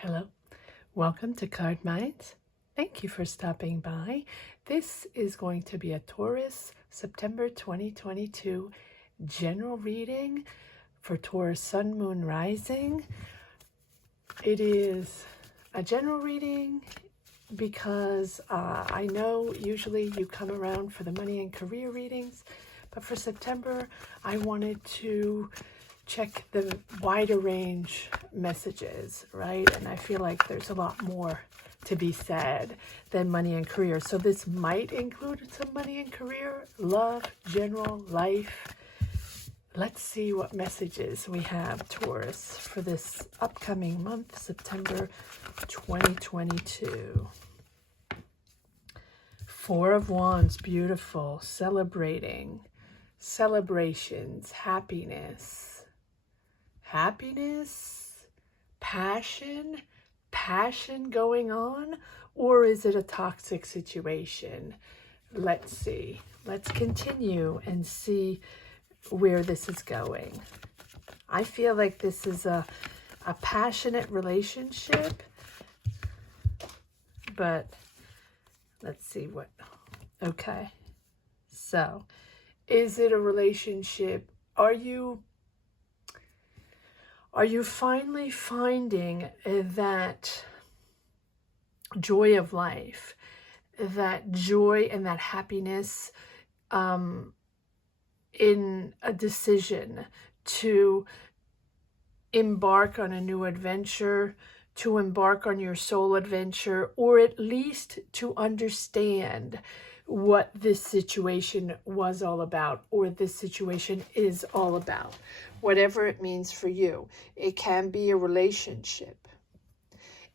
Hello, welcome to Card Minds. Thank you for stopping by. This is going to be a Taurus September 2022 general reading for Taurus Sun, Moon, Rising. It is a general reading because I know usually you come around for the money and career readings, but for September I wanted to check the wider range messages, right? And I feel like there's a lot more to be said than money and career. So this might include some money and career, love, general, life. Let's see what messages we have, Taurus, for this upcoming month, September 2022. Four of Wands, beautiful, celebrating, celebrations, happiness, passion going on, or is it a toxic situation? Let's see. Let's continue and see where this is going. I feel like this is a passionate relationship, but let's see what. Okay. So, is it a relationship? Are you finally finding that joy of life, that joy and that happiness in a decision to embark on a new adventure, to embark on your soul adventure, or at least to understand what this situation was all about, or this situation is all about, whatever it means for you. It can be a relationship.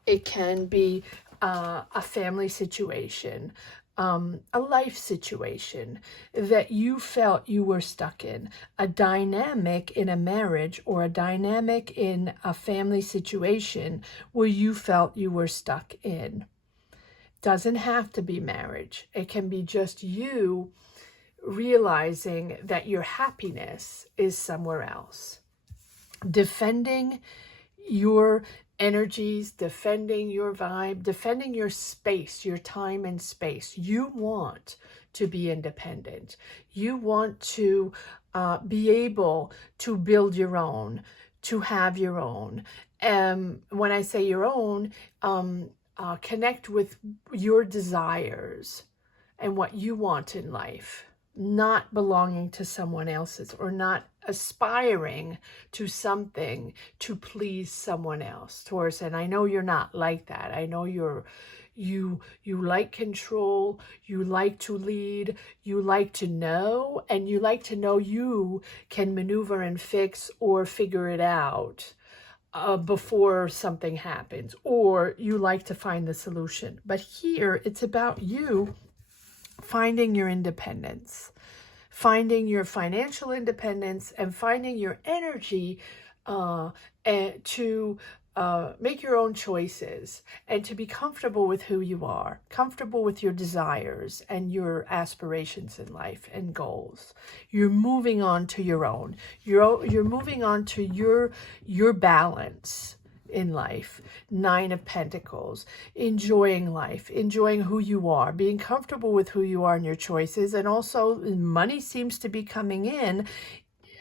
It can be a family situation, a life situation that you felt you were stuck in, a dynamic in a marriage or a dynamic in a family situation where you felt you were stuck in. Doesn't have to be marriage. It can be just you realizing that your happiness is somewhere else. Defending your energies, defending your vibe, defending your space, your time and space. You want to be independent. You want to be able to build your own, to have your own. When I say your own, connect with your desires and what you want in life, not belonging to someone else's, or not aspiring to something to please someone else, Taurus. And I know you're not like that. I know you like control, you like to lead, you like to know, and you like to know you can maneuver and fix or figure it out before something happens, or you like to find the solution. But here it's about you finding your independence, finding your financial independence, and finding your energy and to make your own choices, and to be comfortable with who you are, comfortable with your desires and your aspirations in life and goals. You're moving on to your own. You're moving on to your balance in life. Nine of Pentacles, enjoying life, enjoying who you are, being comfortable with who you are and your choices. And also money seems to be coming in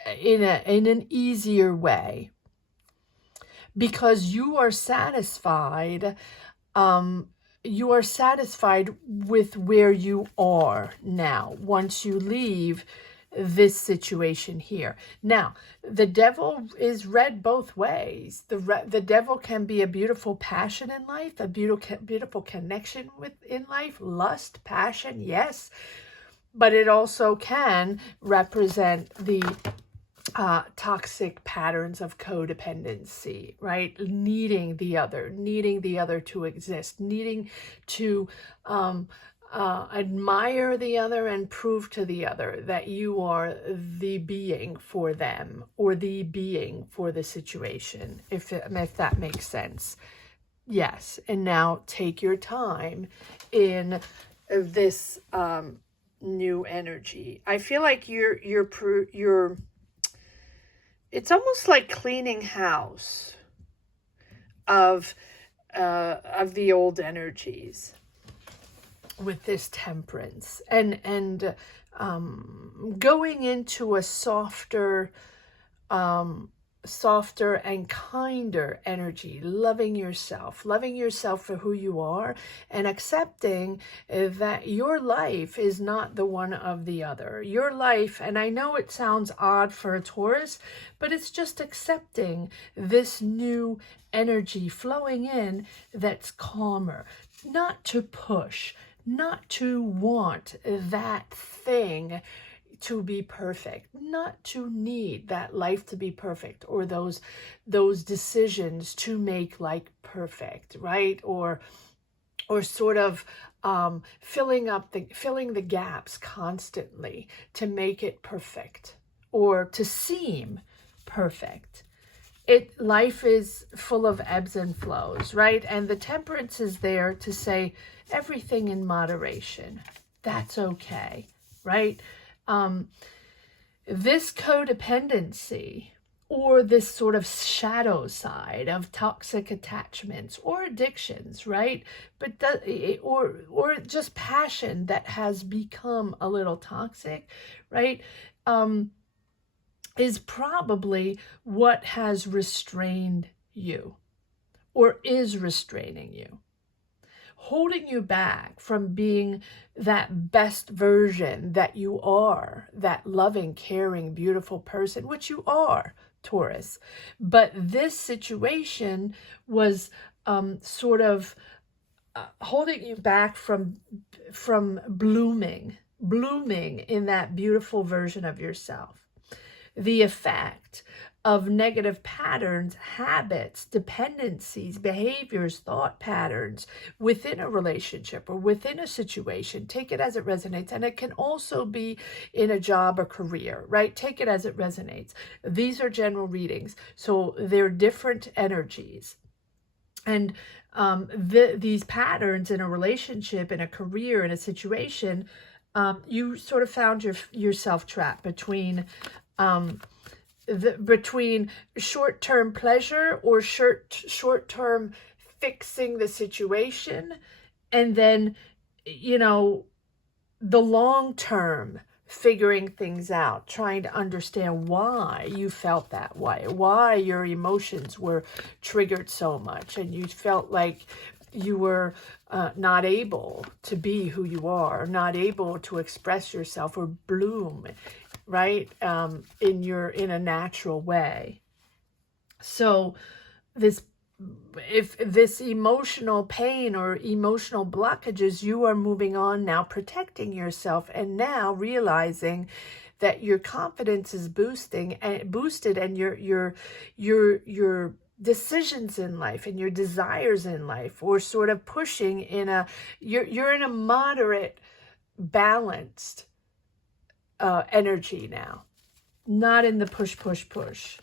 an easier way, because you are satisfied. You are satisfied with where you are now once you leave this situation here. Now, the devil is read both ways. The devil can be a beautiful passion in life, a beautiful connection in life, lust, passion, yes, but it also can represent the toxic patterns of codependency, right? Needing the other to exist, needing to admire the other and prove to the other that you are the being for them, or the being for the situation, if that makes sense. Yes, and now take your time in this new energy. I feel like you're it's almost like cleaning house, of of the old energies with this temperance, and going into a softer and kinder energy, loving yourself for who you are, and accepting that your life is not the one of the other. Your life, and I know it sounds odd for a Taurus, but it's just accepting this new energy flowing in that's calmer, not to push, not to want that thing to be perfect, not to need that life to be perfect, or those decisions to make like perfect, right? Or sort of filling the gaps constantly to make it perfect or to seem perfect. Life is full of ebbs and flows, right? And the temperance is there to say everything in moderation. That's okay, right? This codependency, or this sort of shadow side of toxic attachments or addictions, right? But or just passion that has become a little toxic, right? Is probably what has restrained you, or is restraining you, holding you back from being that best version that you are, that loving, caring, beautiful person, which you are, Taurus. But this situation was sort of holding you back from blooming in that beautiful version of yourself. The effect of negative patterns, habits, dependencies, behaviors, thought patterns within a relationship or within a situation. Take it as it resonates. And it can also be in a job or career, right? Take it as it resonates. These are general readings, so they're different energies. And these patterns in a relationship, in a career, in a situation, you sort of found yourself trapped between between short-term pleasure or short-term fixing the situation, and then, you know, the long-term figuring things out, trying to understand why you felt that way, why your emotions were triggered so much, and you felt like you were not able to be who you are, not able to express yourself or bloom, right, in a natural way. So if this emotional pain or emotional blockages, you are moving on now, protecting yourself, and now realizing that your confidence is boosted, and your decisions in life and your desires in life, or sort of pushing you're in a moderate, balanced energy now, not in the push.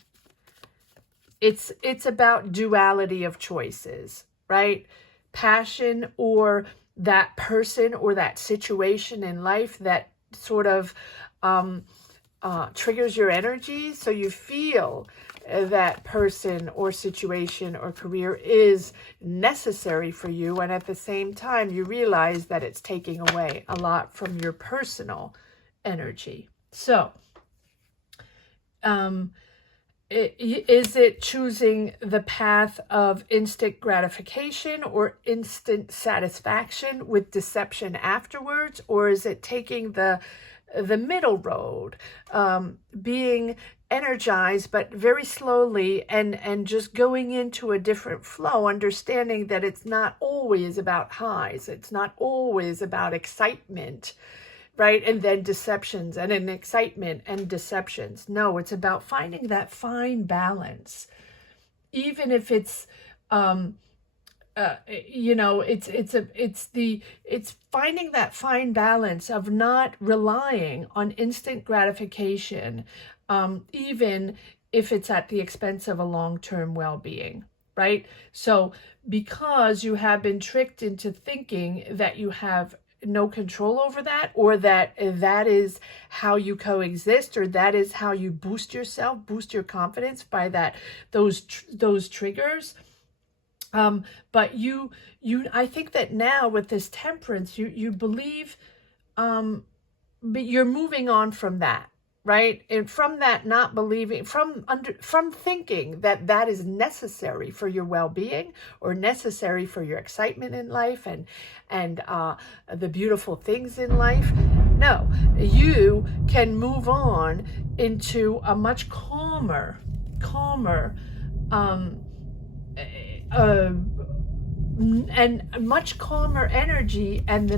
It's about duality of choices, right? Passion, or that person or that situation in life that sort of triggers your energy, so you feel that person or situation or career is necessary for you, and at the same time you realize that it's taking away a lot from your personal energy. So is it choosing the path of instant gratification or instant satisfaction with deception afterwards, or is it taking the middle road, being energized but very slowly, and just going into a different flow, understanding that it's not always about highs, it's not always about excitement, right? And then deceptions, and an excitement and deceptions. No, it's about finding that fine balance. Even if it's, you know, it's finding that fine balance of not relying on instant gratification, even if it's at the expense of a long-term well-being, right? So because you have been tricked into thinking that you have no control over that, or that is how you coexist, or that is how you boost yourself, boost your confidence by those triggers, But I think that now with this temperance, you believe, but you're moving on from that, right? And from that, not believing, from thinking that that is necessary for your well-being or necessary for your excitement in life and the beautiful things in life. No, you can move on into a much calmer, and much calmer energy, and the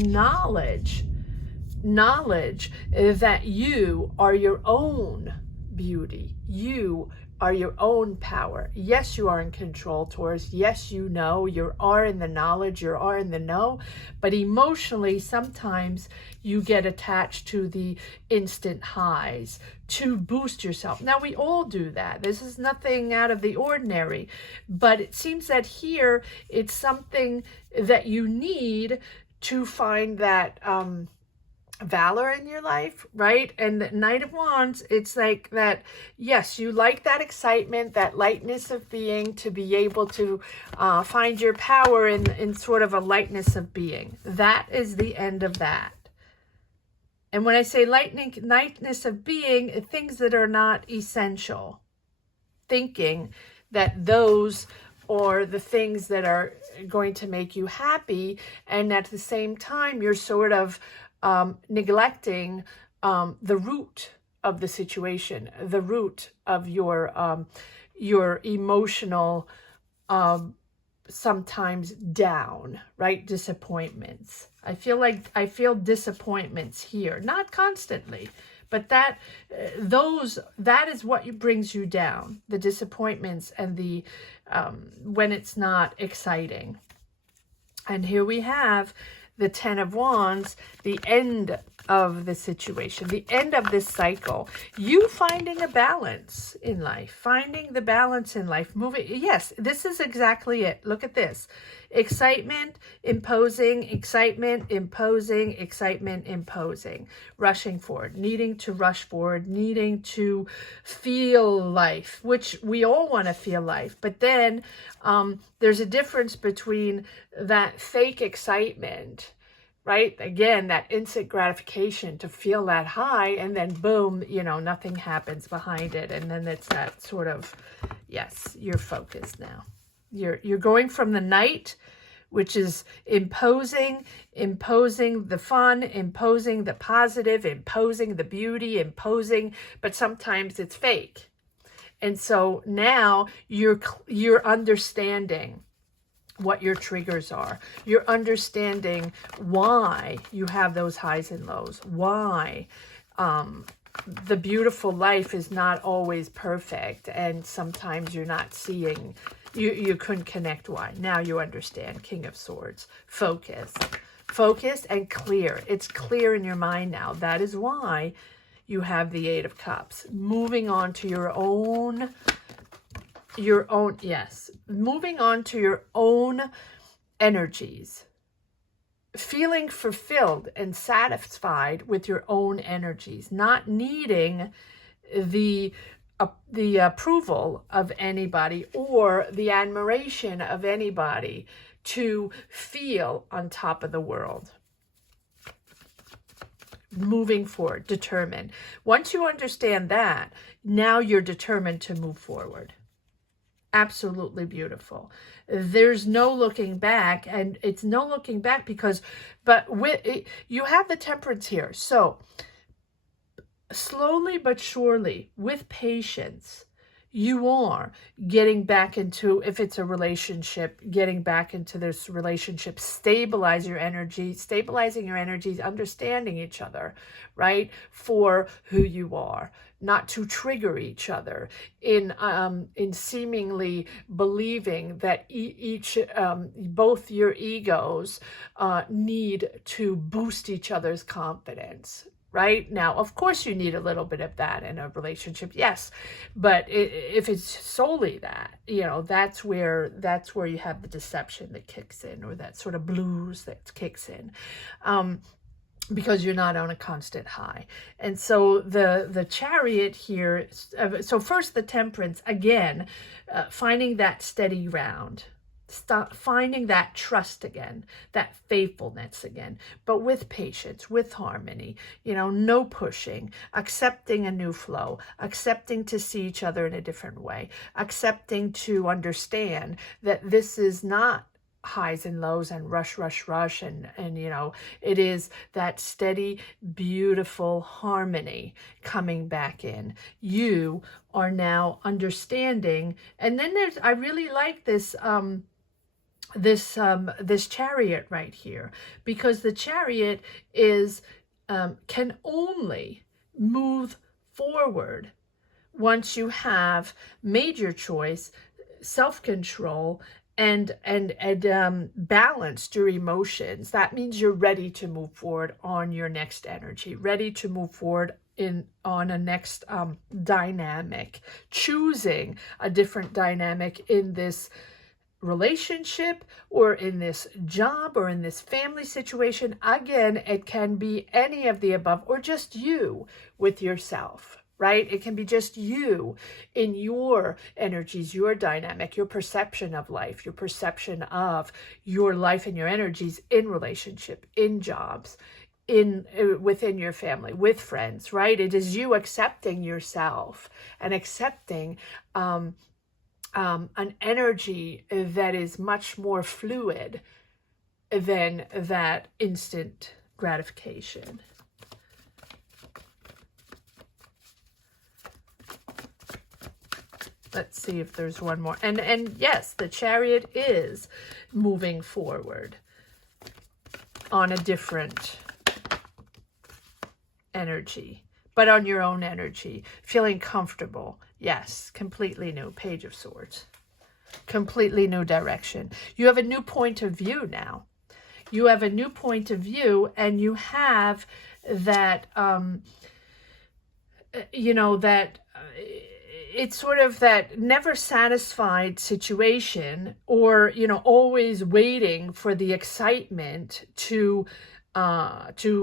knowledge that you are your own beauty. You are your own power. Yes, you are in control, Taurus. Yes, you know, you are in the knowledge, you are in the know, but emotionally, sometimes you get attached to the instant highs to boost yourself. Now, we all do that. This is nothing out of the ordinary, but it seems that here it's something that you need to find that, valor in your life, right? And the Knight of Wands, it's like that, yes, you like that excitement, that lightness of being, to be able to find your power in sort of a lightness of being. That is the end of that. And when I say lightness of being, things that are not essential, thinking that those are the things that are going to make you happy, and at the same time you're sort of neglecting the root of the situation, the root of your emotional, sometimes down, right? Disappointments. I feel disappointments here, not constantly, but that is what brings you down, the disappointments and the when it's not exciting. And here we have the Ten of Wands, the end of the situation, the end of this cycle. You finding a balance in life, finding the balance in life, moving. Yes, this is exactly it. Look at this. Excitement, imposing, excitement, imposing, excitement, imposing. Rushing forward, needing to rush forward, needing to feel life, which we all want to feel life. But then there's a difference between that fake excitement, right? Again, that instant gratification to feel that high, and then boom, nothing happens behind it. And then it's that sort of, yes, you're focused now. You're going from the Knight, which is imposing the fun, imposing the positive, imposing the beauty, imposing, but sometimes it's fake. And so now you're understanding what your triggers are. You're understanding why you have those highs and lows, why the beautiful life is not always perfect, and sometimes you're not seeing, you couldn't connect why. Now you understand. King of Swords. Focused and clear. It's clear in your mind now. That is why you have the Eight of Cups. Moving on to your own, yes, moving on to your own energies. Feeling fulfilled and satisfied with your own energies, not needing the approval of anybody or the admiration of anybody to feel on top of the world. Moving forward, determined. Once you understand that, now you're determined to move forward. Absolutely beautiful. There's no looking back, and it's no looking back because, you have the Temperance here. So slowly but surely, with patience, you are getting back into, if it's a relationship, getting back into this relationship, stabilizing your energies, understanding each other, right? For who you are, not to trigger each other in seemingly believing that both your egos need to boost each other's confidence. Right? Now, of course, you need a little bit of that in a relationship, yes. But if it's solely that, that's where you have the deception that kicks in, or that sort of blues that kicks in, because you're not on a constant high. And so the Chariot here. So first, the Temperance, again, finding that steady ground. Stop finding that trust again, that faithfulness again, but with patience, with harmony, no pushing, accepting a new flow, accepting to see each other in a different way, accepting to understand that this is not highs and lows and rush, and it is that steady, beautiful harmony coming back in. You are now understanding. And then I really like this, this chariot right here, because the chariot is can only move forward once you have made your choice, self-control, and balanced your emotions. That means you're ready to move forward on your next energy, ready to move forward on a next dynamic, choosing a different dynamic in this relationship or in this job or in this family situation. Again, it can be any of the above, or just you with yourself, right? It can be just you in your energies, your dynamic, your perception of life, your perception of your life and your energies in relationship, in jobs, within your family, with friends, right? It is you accepting yourself and accepting an energy that is much more fluid than that instant gratification. Let's see if there's one more. And yes, the chariot is moving forward on a different energy, but on your own energy, feeling comfortable. Yes, completely new. Page of Swords. Completely new direction. You have a new point of view now. You have a new point of view, and you have that, it's sort of that never satisfied situation, or, always waiting for the excitement to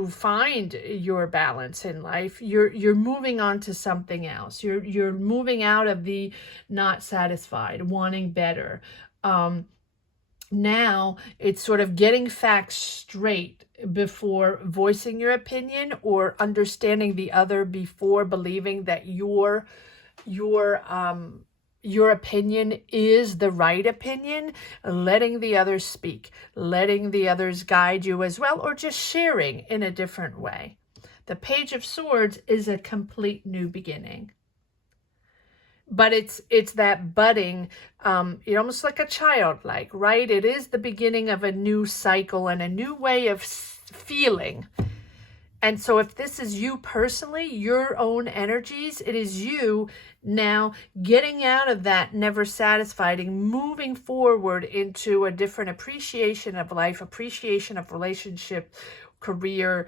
find your balance in life. You're moving on to something else. You're moving out of the not satisfied, wanting better. Now it's sort of getting facts straight before voicing your opinion, or understanding the other before believing that your opinion is the right opinion, letting the others speak, letting the others guide you as well, or just sharing in a different way. The Page of Swords is a complete new beginning. But it's that budding, almost like a childlike, right? It is the beginning of a new cycle and a new way of feeling. And so if this is you personally, your own energies, it is you now getting out of that never satisfied and moving forward into a different appreciation of life, appreciation of relationship, career,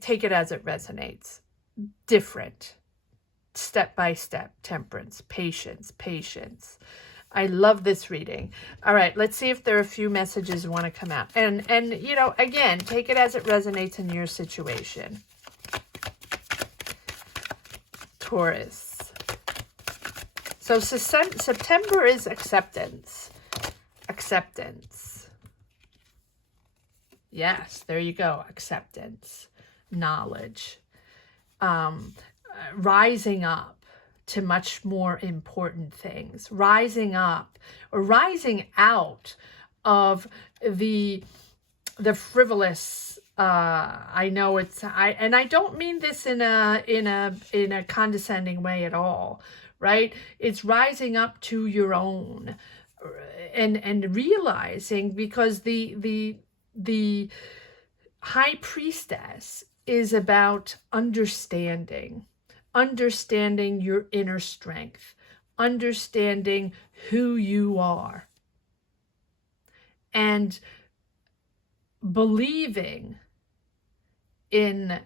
take it as it resonates. Different. Step by step, temperance, patience. I love this reading. All right, let's see if there are a few messages want to come out. And again, take it as it resonates in your situation. Taurus. So September is acceptance. Acceptance. Yes, there you go. Acceptance. Knowledge. Rising up to much more important things, rising up or rising out of the frivolous. I know and I don't mean this in a condescending way at all, right? It's rising up to your own, and realizing, because the High Priestess is about understanding your inner strength, understanding who you are, and believing in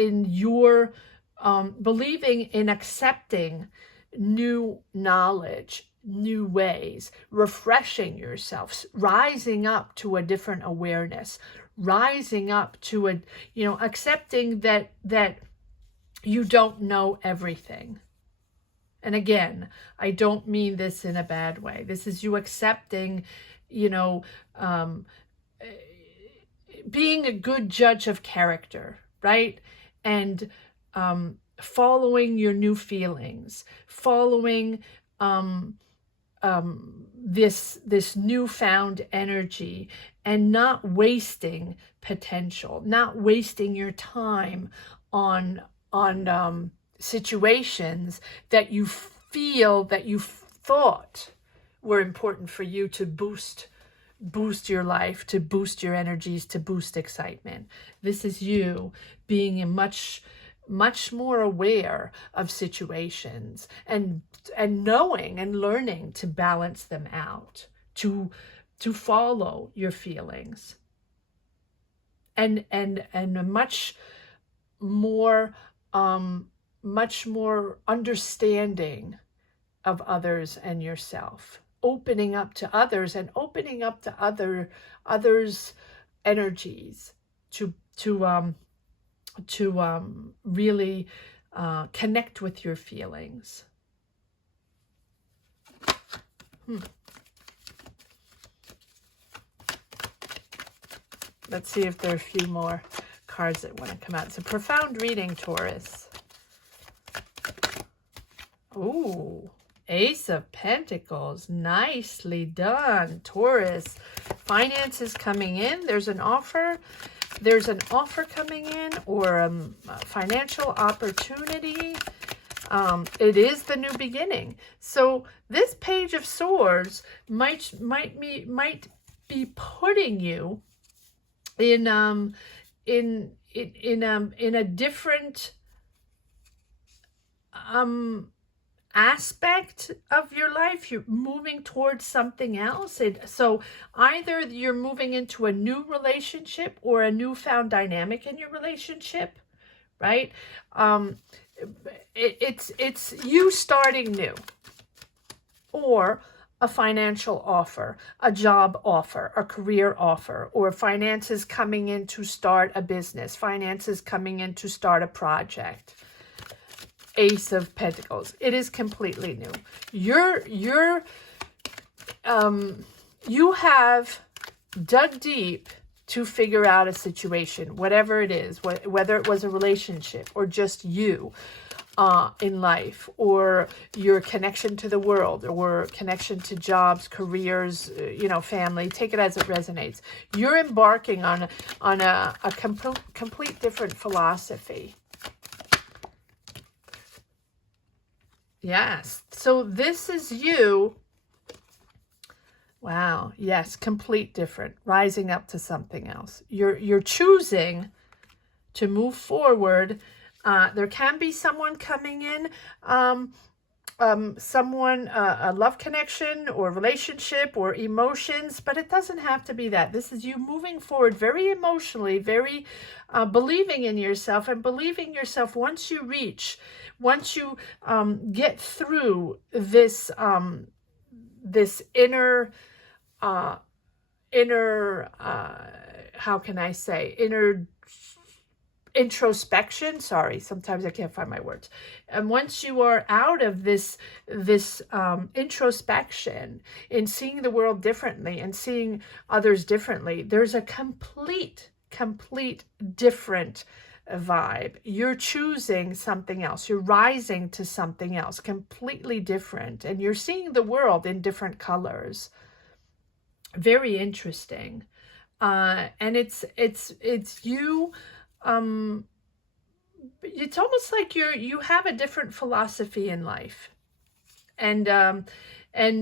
your believing in accepting new knowledge, new ways, refreshing yourself, rising up to a different awareness, rising up to a, accepting that you don't know everything. And again, I don't mean this in a bad way. This is you accepting, you know, being a good judge of character, right? And following your new feelings, following this newfound energy, and not wasting potential, not wasting your time on situations that you feel, that you thought were important for you to boost your life, to boost your energies, to boost excitement. This is you being a much more aware of situations, and knowing and learning to balance them out, to follow your feelings, and a much more understanding of others and yourself, opening up to others, and opening up to others' energies, to really connect with your feelings. Let's see if there are a few more cards that want to come out. It's a profound reading, Taurus. Ooh, Ace of Pentacles. Nicely done, Taurus. Finances coming in. There's an offer. There's an offer coming in, or a financial opportunity. It is the new beginning. So this Page of Swords might be putting you in a different aspect of your life. You're moving towards something else. So either you're moving into a new relationship or a newfound dynamic in your relationship, right? It's you starting new, or a financial offer, a job offer, a career offer, or finances coming in to start a business, finances coming in to start a project. Ace of Pentacles. It is completely new. You have dug deep to figure out a situation, whatever it is, whether it was a relationship or just you in life, or your connection to the world, or connection to jobs, careers, family. Take it as it resonates. You're embarking on a complete different philosophy. Yes. So this is you. Wow. Yes. Complete different. Rising up to something else. You're choosing to move forward. There can be someone coming in, someone, a love connection or relationship or emotions, but it doesn't have to be that. This is you moving forward very emotionally, very believing in yourself, and believing yourself once you get through this this inner how can I say, inner introspection. Sorry, sometimes I can't find my words. And once you are out of this introspection, in seeing the world differently and seeing others differently, there's a complete different vibe. You're choosing something else. You're rising to something else, completely different, and you're seeing the world in different colors. Very interesting. And it's you. It's almost like you have a different philosophy in life, and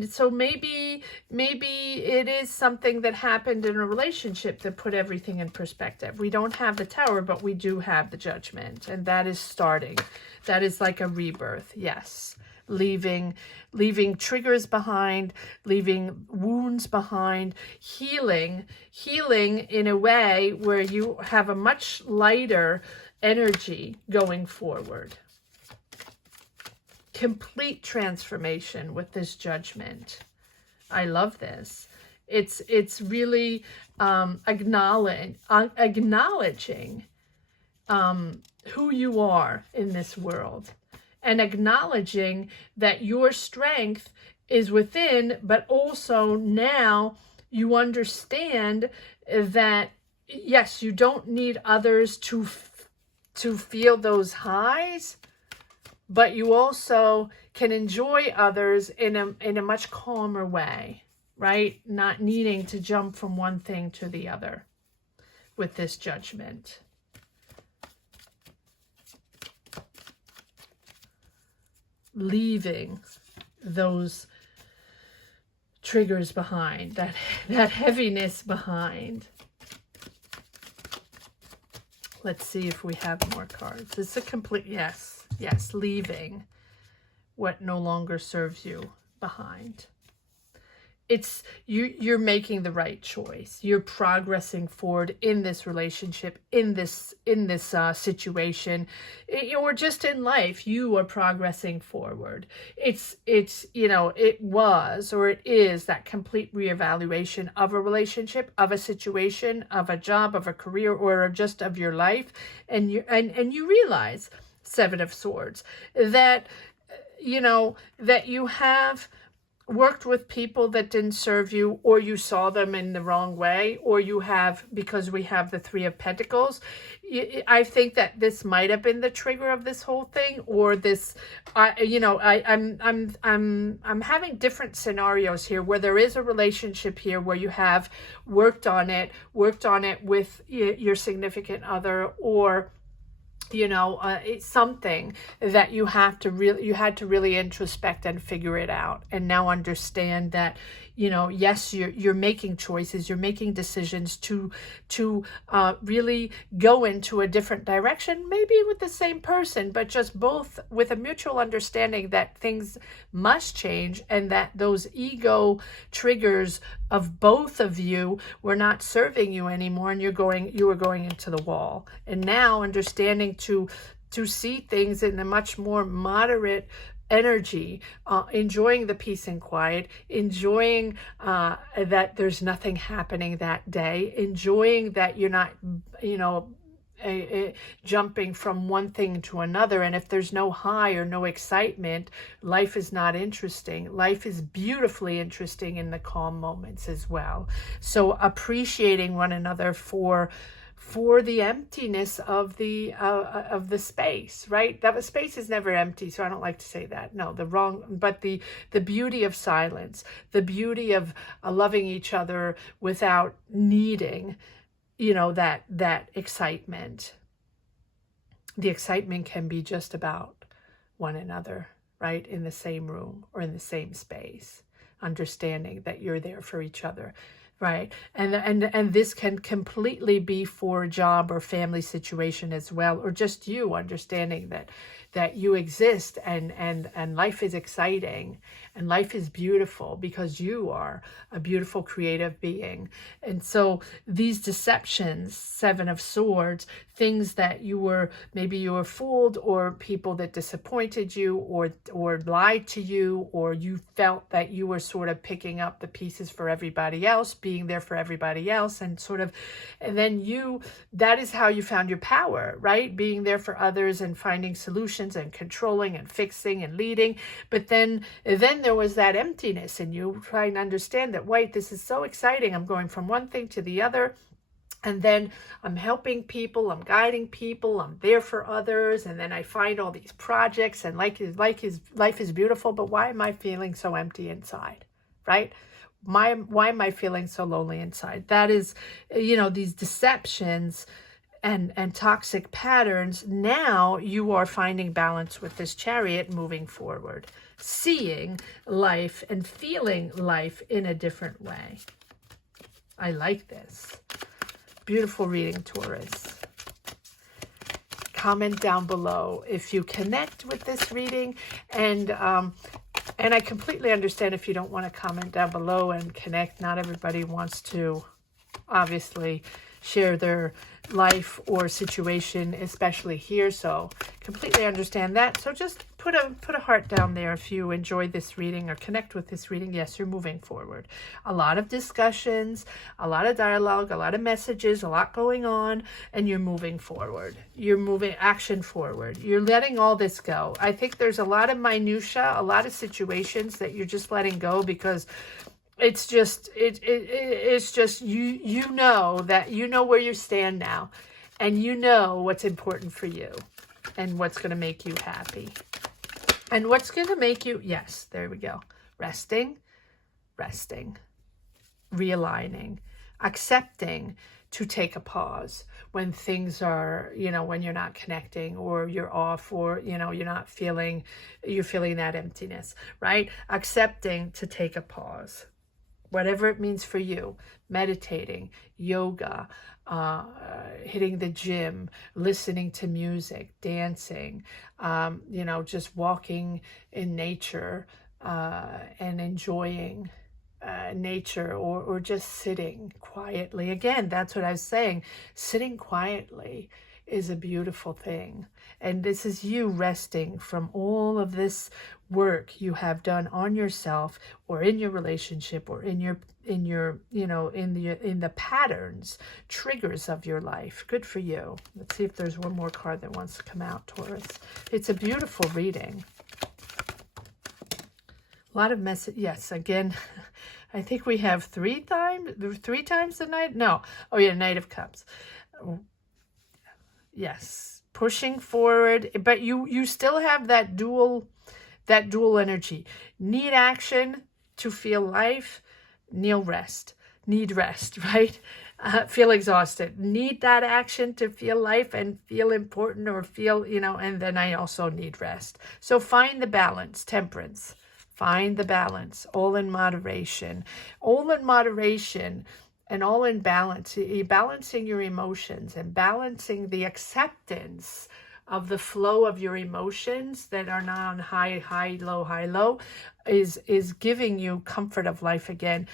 so maybe it is something that happened in a relationship that put everything in perspective. We don't have the Tower, but we do have the Judgment, and that is starting. That is like a rebirth. Yes. Leaving triggers behind, leaving wounds behind, healing in a way where you have a much lighter energy going forward. Complete transformation with this Judgment. I love this. It's really acknowledging who you are in this world. and acknowledging that your strength is within, but also now you understand that, yes, you don't need others to feel those highs, but you also can enjoy others in a much calmer way, right? Not needing to jump from one thing to the other with this Judgment. Leaving those triggers behind, that heaviness behind. Let's see if we have more cards. It's a complete, yes, leaving what no longer serves you behind. It's you're making the right choice. You're progressing forward in this relationship, in this situation, or just in life. You are progressing forward. It's it was, or it is, that complete reevaluation of a relationship, of a situation, of a job, of a career, or just of your life, and you realize, Seven of Swords, that that you have worked with people that didn't serve you, or you saw them in the wrong way, or you have, because we have the Three of Pentacles. I think that this might have been the trigger of this whole thing, or this, I'm having different scenarios here where there is a relationship here where you have worked on it with your significant other, or it's something that you had to really introspect and figure it out, and now understand that, yes, you're making choices, you're making decisions to really go into a different direction, maybe with the same person, but just both with a mutual understanding that things must change, and that those ego triggers of both of you were not serving you anymore, and you were going into the wall. And now understanding to see things in a much more moderate energy, enjoying the peace and quiet, enjoying that there's nothing happening that day, enjoying that you're not, jumping from one thing to another. And if there's no high or no excitement, life is not interesting. Life is beautifully interesting in the calm moments as well. So appreciating one another for the emptiness of the space, right? That space is never empty, so I don't like to say that. No, but the beauty of silence, the beauty of loving each other without needing, that excitement. The excitement can be just about one another, right? In the same room or in the same space, understanding that you're there for each other. Right. And this can completely be for a job or family situation as well, or just you understanding that you exist, and life is exciting, and life is beautiful because you are a beautiful creative being. And so these deceptions, Seven of Swords, things that maybe you were fooled, or people that disappointed you, or lied to you, or you felt that you were sort of picking up the pieces for everybody else, being there for everybody else, and then that is how you found your power, right? Being there for others and finding solutions and controlling and fixing and leading. But then there was that emptiness, and you trying to understand that, wait, this is so exciting. I'm going from one thing to the other. And then I'm helping people, I'm guiding people, I'm there for others, and then I find all these projects, and life is beautiful, but why am I feeling so empty inside, right? Why am I feeling so lonely inside? That is, these deceptions and toxic patterns. Now you are finding balance with this Chariot, moving forward, seeing life and feeling life in a different way. I like this. Beautiful reading, Taurus. Comment down below if you connect with this reading, and I completely understand if you don't want to comment down below and connect. Not everybody wants to obviously share their life or situation, especially here. So completely understand that. So just put a heart down there if you enjoy this reading or connect with this reading. Yes, you're moving forward. A lot of discussions, a lot of dialogue, a lot of messages, a lot going on, and you're moving forward. You're moving action forward. You're letting all this go. I think there's a lot of minutia, a lot of situations that you're just letting go because it's just it's just you know that you know where you stand now, and you know what's important for you and what's going to make you happy and what's going to make you, yes, there we go, resting, realigning, accepting to take a pause when things are, you know, when you're not connecting or you're off, or, you know, you're feeling that emptiness, right? Accepting to take a pause. Whatever it means for you, meditating, yoga, hitting the gym, listening to music, dancing, you know, just walking in nature and enjoying nature, or just sitting quietly. Again, that's what I was saying. Sitting quietly is a beautiful thing. And this is you resting from all of this work you have done on yourself, or in your relationship, or in your you know, in the patterns, triggers of your life. Good for you. Let's see if there's one more card that wants to come out, Taurus. It's a beautiful reading. A lot of message. Yes, again, I think we have three times the Knight. No. Oh yeah, Knight of Cups. Yes, pushing forward, but you still have that dual energy. Need action to feel life, need rest, right? Feel exhausted, need that action to feel life and feel important, or feel, you know, and then I also need rest. So find the balance, temperance. Find the balance, all in moderation, and all in balance. Balancing your emotions and balancing the acceptance of the flow of your emotions that are not on high, low, is giving you comfort of life again,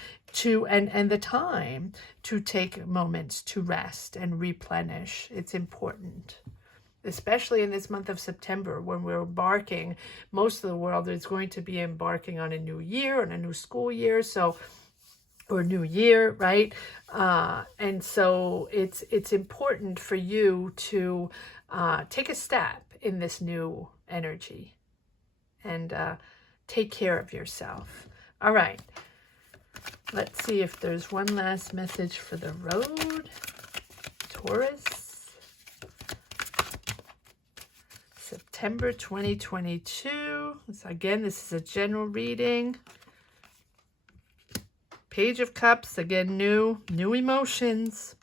and the time to take moments to rest and replenish. It's important, especially in this month of September, when we're embarking. Most of the world is going to be embarking on a new year, on a new school year, or new year, right? And so it's important for you to take a step in this new energy and take care of yourself. All right. Let's see if there's one last message for the road. Taurus. September 2022. So again, this is a general reading. Page of Cups, again, new emotions.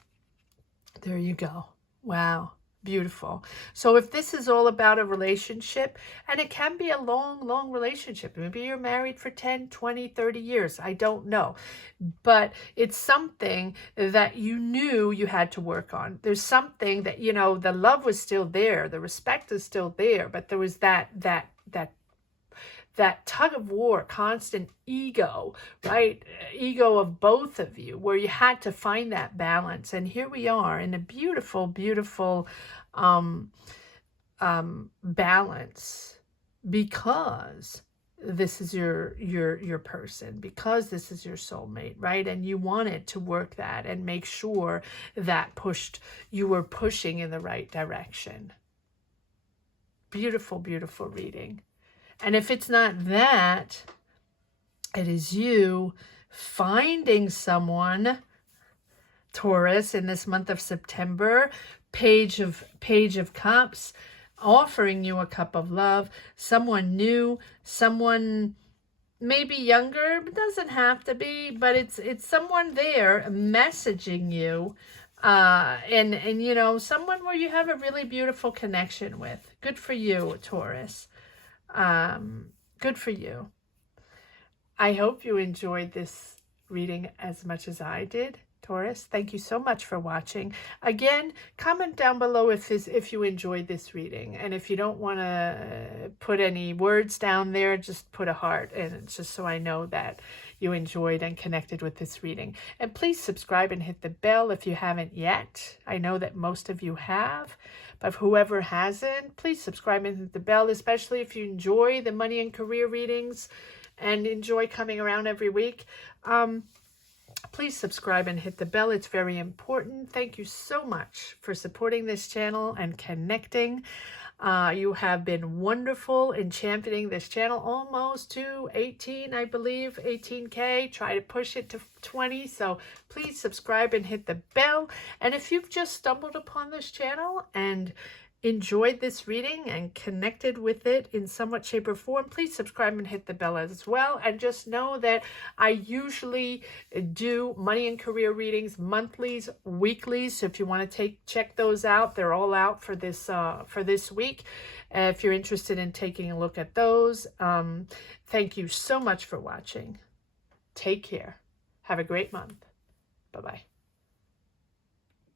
There you go. Wow, beautiful. So if this is all about a relationship, and it can be a long relationship, maybe you're married for 10, 20, 30 years, I don't know, but it's something that you knew you had to work on. There's something that, you know, the love was still there, the respect is still there, but there was that tug of war, constant ego, right? Ego of both of you, where you had to find that balance. And here we are in a beautiful balance, because this is your person, because this is your soulmate, right? And you wanted to work that and make sure that you were pushing in the right direction. Beautiful reading. And if it's not that, it is you finding someone, Taurus, in this month of September. Page of Cups, offering you a cup of love. Someone new, someone maybe younger, it doesn't have to be, but it's someone there messaging you, and you know, someone where you have a really beautiful connection with. Good for you, Taurus. Good for you. I hope you enjoyed this reading as much as I did, Taurus. Thank you so much for watching. Again, comment down below if you enjoyed this reading, and if you don't want to put any words down there, just put a heart, and it's just so I know that you enjoyed and connected with this reading. And please subscribe and hit the bell if you haven't yet. I know that most of you have, but whoever hasn't, please subscribe and hit the bell, especially if you enjoy the money and career readings and enjoy coming around every week. Please subscribe and hit the bell. It's very important. Thank you so much for supporting this channel and connecting. You have been wonderful in championing this channel, almost to 18, I believe, 18K. Try to push it to 20. So please subscribe and hit the bell. And if you've just stumbled upon this channel and enjoyed this reading and connected with it in somewhat shape or form, please subscribe and hit the bell as well. And just know that I usually do money and career readings, monthlies, weeklies. So if you want to check those out, they're all out for this week. If you're interested in taking a look at those, thank you so much for watching. Take care. Have a great month. Bye-bye.